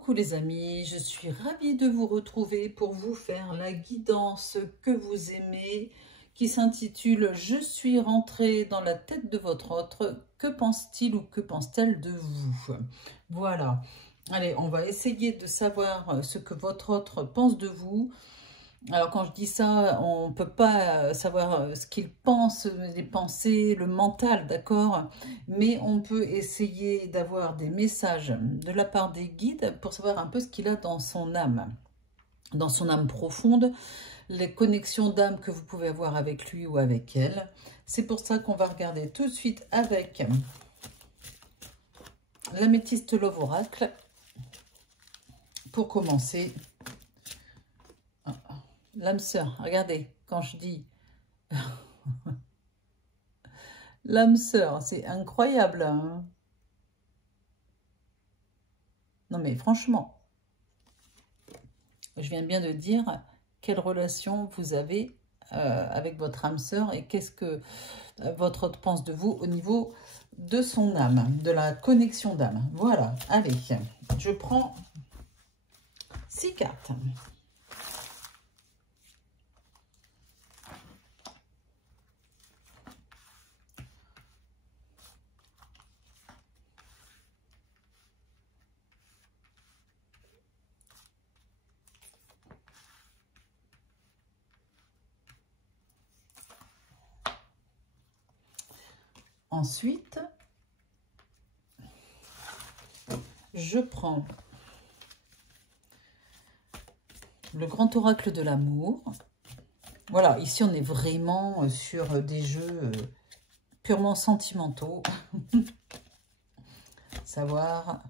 Coucou les amis, je suis ravie de vous retrouver pour vous faire la guidance que vous aimez qui s'intitule « Je suis rentrée dans la tête de votre autre, que pense-t-il ou que pense-t-elle de vous ?» Voilà, allez, on va essayer de savoir ce que votre autre pense de vous. Alors quand je dis ça, on ne peut pas savoir ce qu'il pense, les pensées, le mental, d'accord? Mais on peut essayer d'avoir des messages de la part des guides pour savoir un peu ce qu'il a dans son âme profonde, les connexions d'âme que vous pouvez avoir avec lui ou avec elle. C'est pour ça qu'on va regarder tout de suite avec l'améthyste Love Oracle. Pour commencer, l'âme sœur, regardez, quand je dis l'âme sœur, c'est incroyable. Hein? Non mais franchement, je viens bien de dire quelle relation vous avez avec votre âme sœur et qu'est-ce que votre autre pense de vous au niveau de son âme, de la connexion d'âme. Voilà, allez, je prends 6 cartes. Ensuite, je prends le grand oracle de l'amour. Voilà, ici on est vraiment sur des jeux purement sentimentaux. Savoir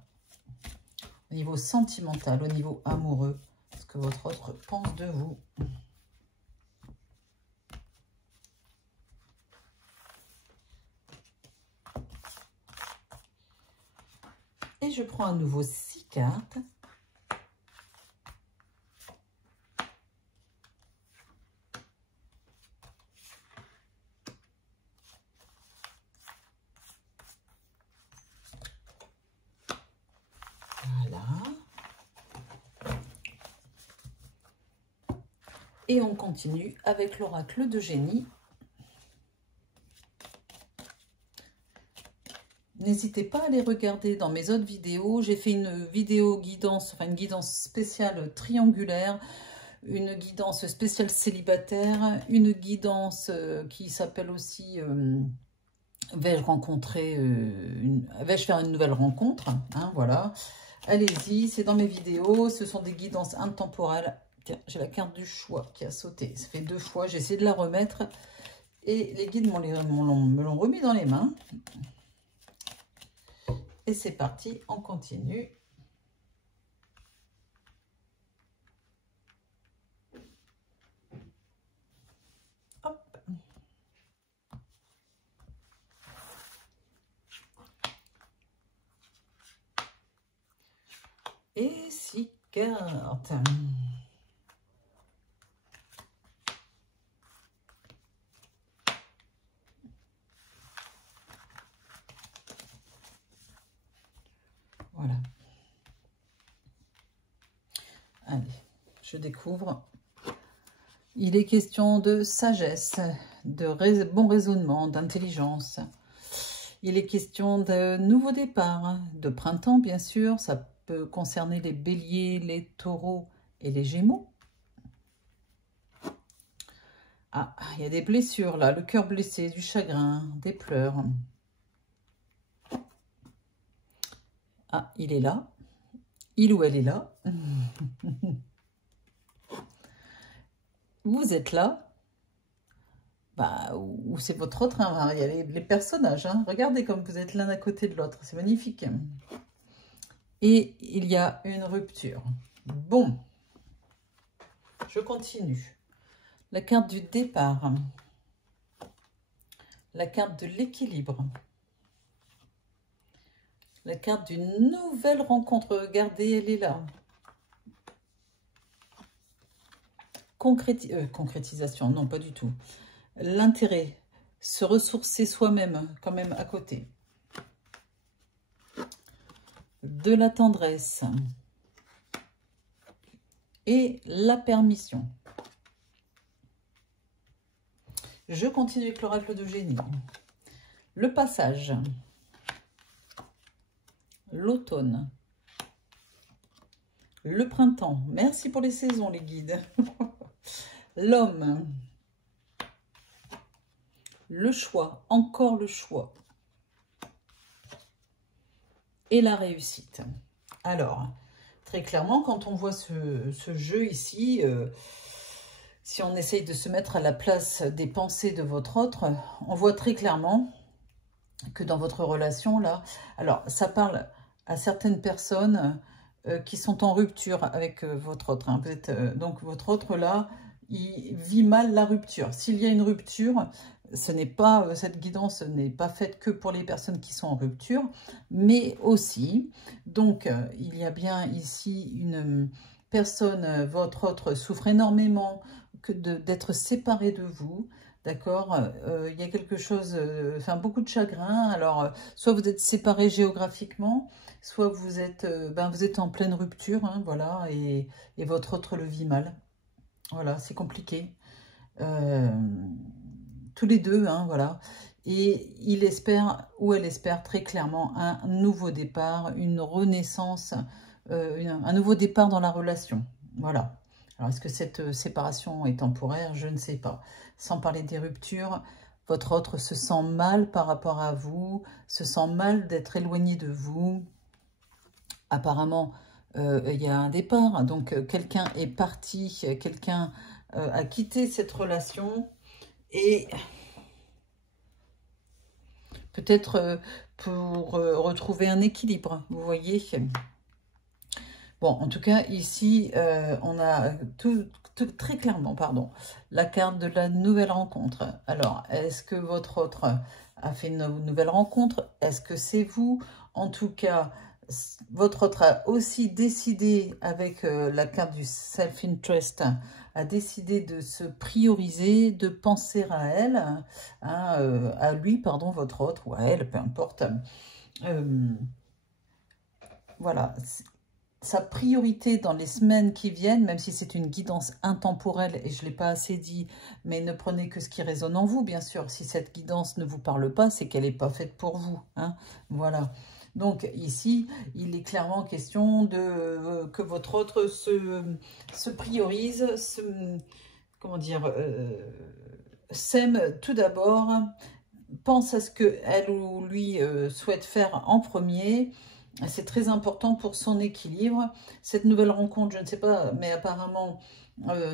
au niveau sentimental, au niveau amoureux, ce que votre autre pense de vous. Et je prends à nouveau 6 cartes. Voilà. Et on continue avec l'oracle de génie. N'hésitez pas à les regarder dans mes autres vidéos. J'ai fait une vidéo guidance, enfin une guidance spéciale triangulaire, une guidance spéciale célibataire, une guidance qui s'appelle aussi vais-je rencontrer, vais-je faire une nouvelle rencontre, hein, voilà. Allez-y, c'est dans mes vidéos, ce sont des guidances intemporelles. Tiens, j'ai la carte du choix qui a sauté, ça fait 2 fois, j'ai essayé de la remettre et les guides me l'ont remis dans les mains. Et c'est parti, on continue. Hop. Et 6 cartes. Voilà. Allez, je découvre. Il est question de sagesse, de bon raisonnement, d'intelligence. Il est question de nouveau départ, de printemps bien sûr. Ça peut concerner les béliers, les taureaux et les gémeaux. Ah, il y a des blessures là, le cœur blessé, du chagrin, des pleurs. Ah, il est là. Il ou elle est là. Vous êtes là. Bah, ou c'est votre autre. Hein. Il y a les personnages. Hein. Regardez comme vous êtes l'un à côté de l'autre. C'est magnifique. Et il y a une rupture. Bon. Je continue. La carte du départ. La carte de l'équilibre. La carte d'une nouvelle rencontre. Regardez, elle est là. Concrétisation, non, pas du tout. L'intérêt, se ressourcer soi-même, quand même à côté. De la tendresse. et la permission. Je continue avec l'oracle de génie. Le passage, l'automne, le printemps. Merci pour les saisons, les guides. L'homme, le choix, encore le choix. Et la réussite. Alors, très clairement, quand on voit ce jeu ici, si on essaye de se mettre à la place des pensées de votre autre, on voit très clairement que dans votre relation, là, alors, ça parle à certaines personnes qui sont en rupture avec votre autre. Hein. Donc, votre autre, là, il vit mal la rupture. S'il y a une rupture, ce n'est pas, cette guidance n'est pas faite que pour les personnes qui sont en rupture, mais aussi, donc, il y a bien ici une personne, votre autre, souffre énormément d'être séparé de vous, d'accord, il y a quelque chose, enfin, beaucoup de chagrin, alors, soit vous êtes séparés géographiquement, soit vous êtes en pleine rupture, hein, voilà, et votre autre le vit mal. Voilà, c'est compliqué. Tous les deux, hein, voilà. Et il espère, ou elle espère très clairement, un nouveau départ, une renaissance, un nouveau départ dans la relation. Voilà. Alors, est-ce que cette séparation est temporaire? Je ne sais pas. Sans parler des ruptures, votre autre se sent mal par rapport à vous, se sent mal d'être éloigné de vous. Apparemment, il y a un départ, donc quelqu'un est parti, quelqu'un a quitté cette relation et peut-être pour retrouver un équilibre, vous voyez. Bon, en tout cas, ici, on a très clairement, pardon, la carte de la nouvelle rencontre. Alors, est-ce que votre autre a fait une nouvelle rencontre? Est-ce que c'est vous? En tout cas, votre autre a aussi décidé, avec la carte du self-interest, a décidé de se prioriser, de penser à elle, hein, à lui, pardon, votre autre, ou à elle, peu importe. Voilà, sa priorité dans les semaines qui viennent, même si c'est une guidance intemporelle, et je ne l'ai pas assez dit, mais ne prenez que ce qui résonne en vous, bien sûr. Si cette guidance ne vous parle pas, c'est qu'elle n'est pas faite pour vous, hein, voilà. Donc ici, il est clairement question de que votre autre se priorise, comment dire, s'aime tout d'abord, pense à ce qu'elle ou lui souhaite faire en premier. C'est très important pour son équilibre. Cette nouvelle rencontre, je ne sais pas, mais apparemment,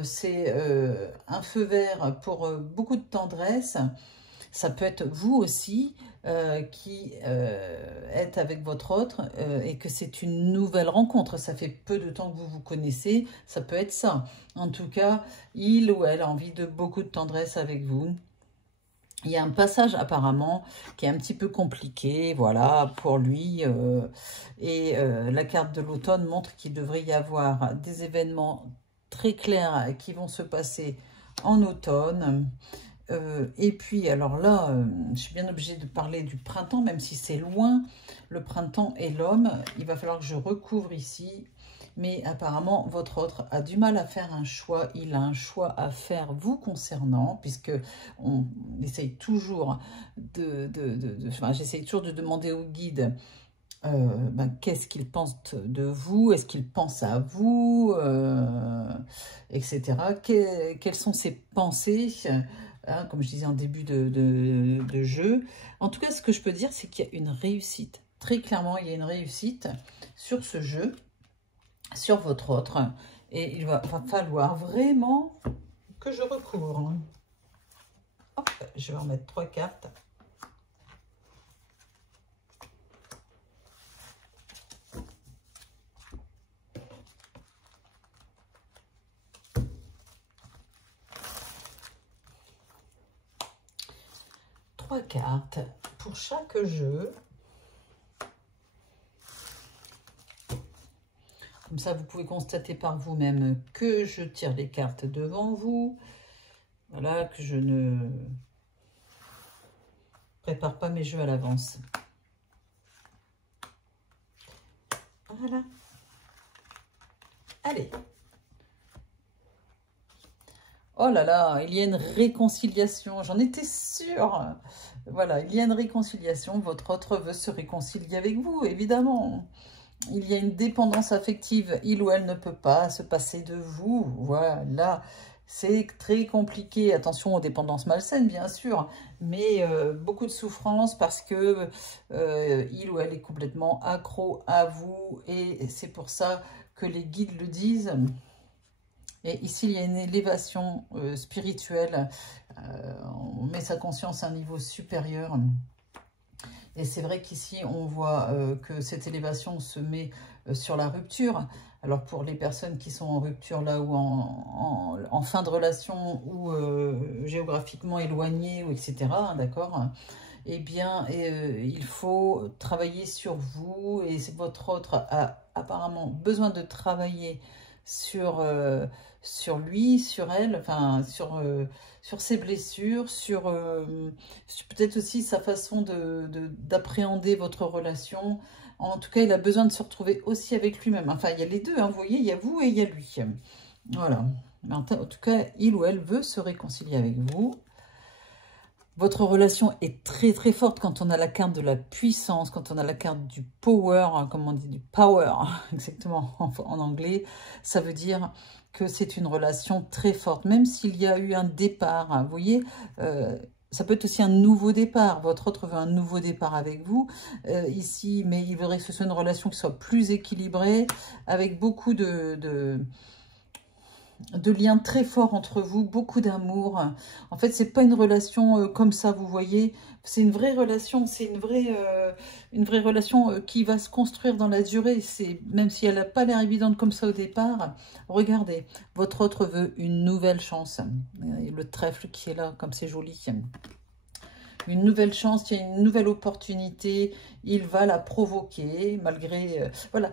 c'est un feu vert pour beaucoup de tendresse. Ça peut être vous aussi qui êtes avec votre autre et que c'est une nouvelle rencontre. Ça fait peu de temps que vous vous connaissez, ça peut être ça. En tout cas, il ou elle a envie de beaucoup de tendresse avec vous. Il y a un passage apparemment qui est un petit peu compliqué, voilà, pour lui. La carte de l'automne montre qu'il devrait y avoir des événements très clairs qui vont se passer en automne. Et puis, alors là, je suis bien obligée de parler du printemps, même si c'est loin. Le printemps et l'homme, il va falloir que je recouvre ici. Mais apparemment, votre autre a du mal à faire un choix. Il a un choix à faire vous concernant, puisque on essaye toujours enfin, j'essaye toujours de demander au guide qu'est-ce qu'il pense de vous, est-ce qu'il pense à vous, etc. Quelles sont ses pensées, hein, comme je disais en début de jeu. En tout cas, ce que je peux dire, c'est qu'il y a une réussite. Très clairement, il y a une réussite sur ce jeu, sur votre autre. Et il va falloir vraiment que je recouvre. Hop, je vais en mettre 3 cartes. Trois cartes pour chaque jeu. Comme ça, vous pouvez constater par vous-même que je tire les cartes devant vous. Voilà, que je ne prépare pas mes jeux à l'avance. Voilà. Allez, Oh là là, il y a une réconciliation, j'en étais sûre. Voilà, il y a une réconciliation, votre autre veut se réconcilier avec vous, évidemment. Il y a une dépendance affective, il ou elle ne peut pas se passer de vous. Voilà, c'est très compliqué. Attention aux dépendances malsaines, bien sûr, mais beaucoup de souffrance parce que il ou elle est complètement accro à vous et c'est pour ça que les guides le disent. Et ici, il y a une élévation spirituelle. On met sa conscience à un niveau supérieur. Et c'est vrai qu'ici, on voit que cette élévation se met sur la rupture. Alors, pour les personnes qui sont en rupture là ou en fin de relation ou géographiquement éloignées, ou etc., d'accord, eh bien, il faut travailler sur vous et votre autre a apparemment besoin de travailler sur lui, sur elle, enfin, sur ses blessures, sur peut-être aussi sa façon d'appréhender votre relation. En tout cas, il a besoin de se retrouver aussi avec lui-même. Enfin, il y a les deux, hein, vous voyez, il y a vous et il y a lui. Voilà. En tout cas, il ou elle veut se réconcilier avec vous. Votre relation est très très forte quand on a la carte de la puissance, quand on a la carte du power, hein, comme on dit, du power, exactement en anglais. Ça veut dire que c'est une relation très forte, même s'il y a eu un départ. Hein, vous voyez, ça peut être aussi un nouveau départ. Votre autre veut un nouveau départ avec vous ici, mais il voudrait que ce soit une relation qui soit plus équilibrée, avec beaucoup de liens très forts entre vous, beaucoup d'amour. En fait, c'est pas une relation comme ça, vous voyez. C'est une vraie relation, c'est une vraie relation qui va se construire dans la durée. Même si elle n'a pas l'air évidente comme ça au départ. Regardez, votre autre veut une nouvelle chance. Et le trèfle qui est là, comme c'est joli. Une nouvelle chance, il y a une nouvelle opportunité. Il va la provoquer, malgré... voilà,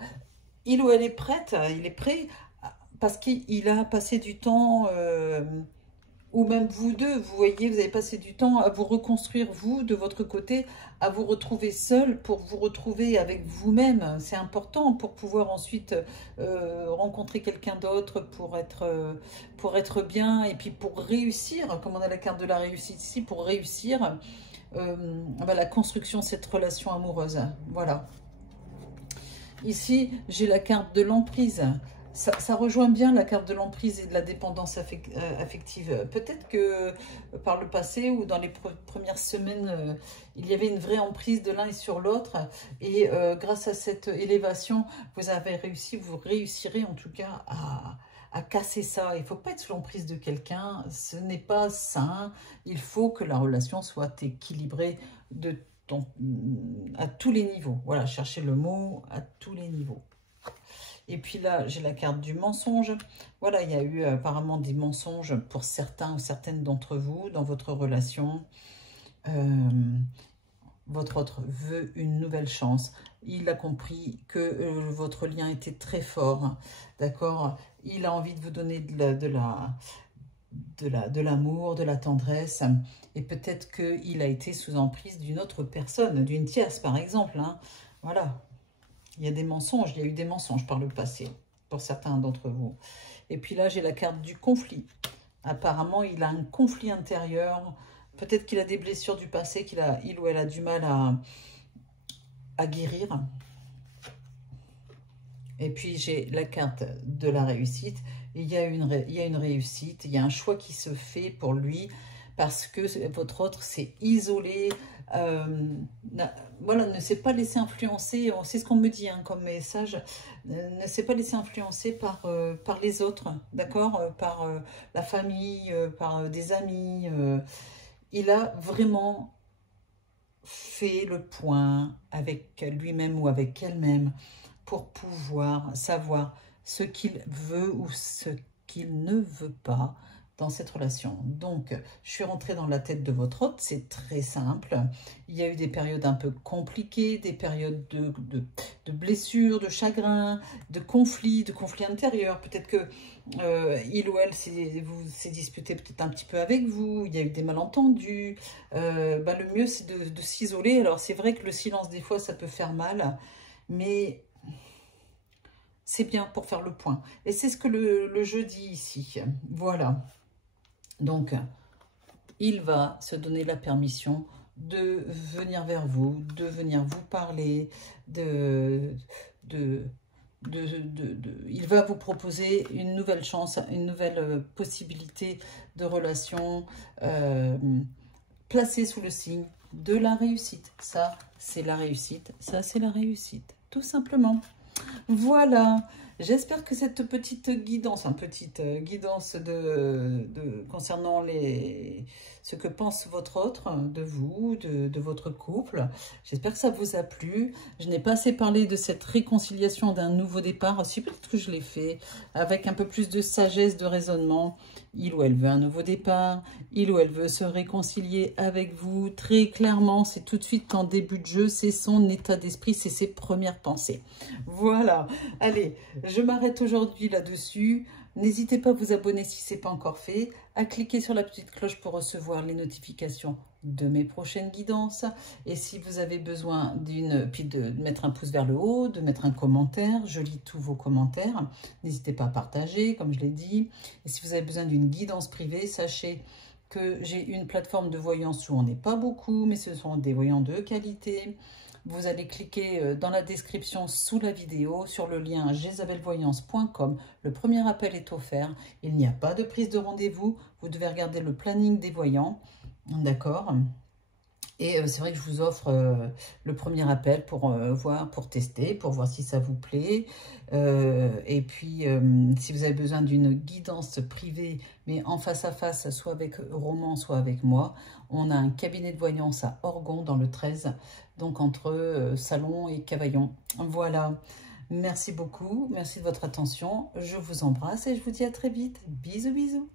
il ou elle est prête, il est prêt parce qu'il a passé du temps, ou même vous deux, vous voyez, vous avez passé du temps à vous reconstruire, vous, de votre côté, à vous retrouver seul pour vous retrouver avec vous-même. C'est important pour pouvoir ensuite rencontrer quelqu'un d'autre, pour être bien, et puis pour réussir, comme on a la carte de la réussite ici, pour réussir la construction de cette relation amoureuse. Voilà. Ici, j'ai la carte de l'emprise. Ça rejoint bien la carte de l'emprise et de la dépendance affective. Peut-être que par le passé ou dans les premières semaines, il y avait une vraie emprise de l'un et sur l'autre. Et grâce à cette élévation, vous avez réussi, vous réussirez en tout cas à casser ça. Il ne faut pas être sous l'emprise de quelqu'un, ce n'est pas sain. Il faut que la relation soit équilibrée à tous les niveaux. Voilà, cherchez le mot, à tous les niveaux. Et puis là, j'ai la carte du mensonge. Voilà, il y a eu apparemment des mensonges pour certains ou certaines d'entre vous dans votre relation. Votre autre veut une nouvelle chance. Il a compris que votre lien était très fort. D'accord? Il a envie de vous donner de l'amour, de la tendresse. Et peut-être qu'il a été sous emprise d'une autre personne, d'une tierce par exemple. Hein. Voilà. Il y a des mensonges, il y a eu des mensonges par le passé, pour certains d'entre vous. Et puis là, j'ai la carte du conflit. Apparemment, il a un conflit intérieur. Peut-être qu'il a des blessures du passé, il ou elle a du mal à guérir. Et puis, j'ai la carte de la réussite. Il y a une réussite, il y a un choix qui se fait pour lui parce que votre autre s'est isolé, voilà, ne s'est pas laissé influencer, c'est ce qu'on me dit hein, comme message, ne s'est pas laissé influencer par les autres, d'accord, par la famille, par des amis. Il a vraiment fait le point avec lui-même ou avec elle-même pour pouvoir savoir ce qu'il veut ou ce qu'il ne veut pas dans cette relation. Donc, je suis rentrée dans la tête de votre hôte, c'est très simple. Il y a eu des périodes un peu compliquées, des périodes de blessures, de chagrin, de conflits intérieurs. Peut-être que il ou elle s'est disputé peut-être un petit peu avec vous, il y a eu des malentendus. Le mieux, c'est de s'isoler. Alors, c'est vrai que le silence, des fois, ça peut faire mal, mais c'est bien pour faire le point. Et c'est ce que le jeu dit ici. Voilà. Donc, il va se donner la permission de venir vers vous, de venir vous parler, il va vous proposer une nouvelle chance, une nouvelle possibilité de relation placée sous le signe de la réussite. Ça, c'est la réussite. Ça, c'est la réussite. Tout simplement. Voilà. J'espère que cette petite guidance, guidance concernant ce que pense votre autre, de vous, de votre couple, j'espère que ça vous a plu. Je n'ai pas assez parlé de cette réconciliation d'un nouveau départ. Si peut-être que je l'ai fait avec un peu plus de sagesse, de raisonnement. Il ou elle veut un nouveau départ, il ou elle veut se réconcilier avec vous. Très clairement, c'est tout de suite en début de jeu, c'est son état d'esprit, c'est ses premières pensées. Voilà. Allez, je m'arrête aujourd'hui là-dessus. N'hésitez pas à vous abonner si ce n'est pas encore fait, à cliquer sur la petite cloche pour recevoir les notifications de mes prochaines guidances. Et si vous avez besoin de mettre un pouce vers le haut, de mettre un commentaire, je lis tous vos commentaires. N'hésitez pas à partager, comme je l'ai dit. Et si vous avez besoin d'une guidance privée, sachez que j'ai une plateforme de voyance où on n'est pas beaucoup, mais ce sont des voyants de qualité. Vous allez cliquer dans la description sous la vidéo sur le lien jezabelvoyance.com. Le premier appel est offert. Il n'y a pas de prise de rendez-vous. Vous devez regarder le planning des voyants. D'accord ? Et c'est vrai que je vous offre le premier appel pour voir, pour tester, pour voir si ça vous plaît. Et puis, si vous avez besoin d'une guidance privée, mais en face à face, soit avec Roman, soit avec moi, on a un cabinet de voyance à Orgon dans le 13, donc entre Salon et Cavaillon. Voilà. Merci beaucoup. Merci de votre attention. Je vous embrasse et je vous dis à très vite. Bisous, bisous.